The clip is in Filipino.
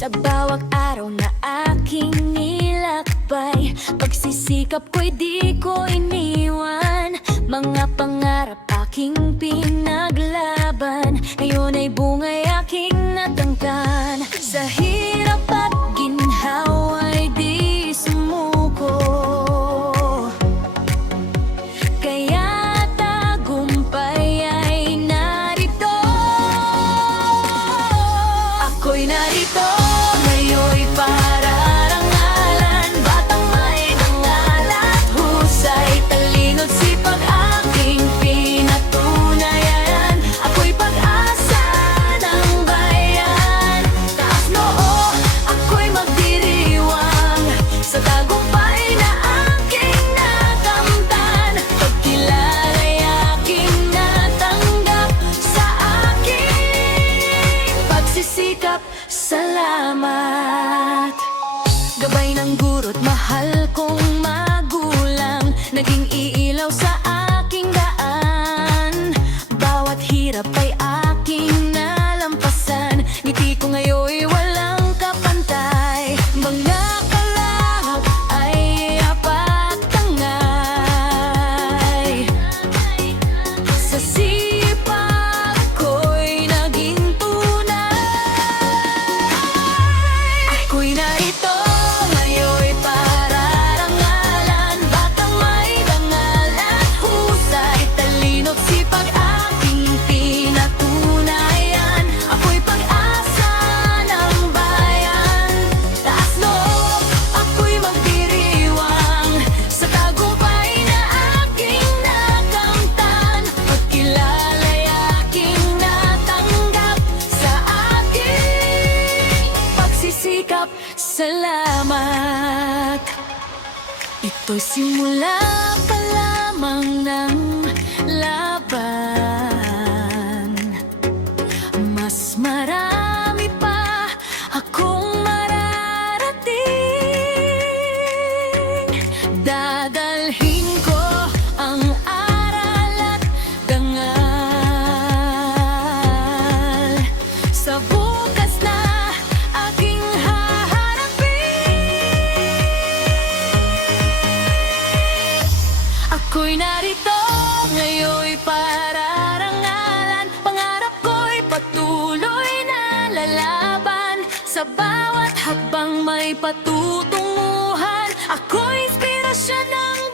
Sa bawat araw na aking nilakbay, pagsisikap ko'y di ko iniwan. Mga pangarap aking pinaglaban, ngayon ay bungay aking natangkan. Sa hirap at ginhawa'y di sumuko, kaya tagumpay ay narito. Ako'y narito ngayon'y para rangalan, batang may dangal at husay, talino't sipag aking pinatunayan. Ako'y pag-asa ng bayan, taas noo ako'y magdiriwang sa tagumpay na aking nakamtan. Pagkilala'y aking natanggap sa aking pagsisikap. Salamat. Gabay ng guro't mahal kong magulang, naging iilaw sa aking daan. Bawat hirap ay aking nalampasan, ngiti ko ngayon'y walang kapantay. Mga kalahap ay apat tangay, sa sipag ko'y naging tunay. Ako'y narito ngayon'y para rangalan, batang may dangal at husay, talino't sipag aking pinatunayan. Ako'y pag-asa ng bayan, taas loob ako'y magdiriwang sa tagumpay na aking nakamtan. Pagkilala'y aking natanggap sa aking pagsisikap. Salamat. Ito'y simula pa lamang ng laban, mas marami pa akong mararating. Dadalhin ko ang aral at dangal sa bukas na aking haharapin. Ako'y narito ngayon'y para rangalan, pangarap ko'y patuloy na lalaban. Sa bawat hakbang may patutunguhan, ako'y inspirasyon ng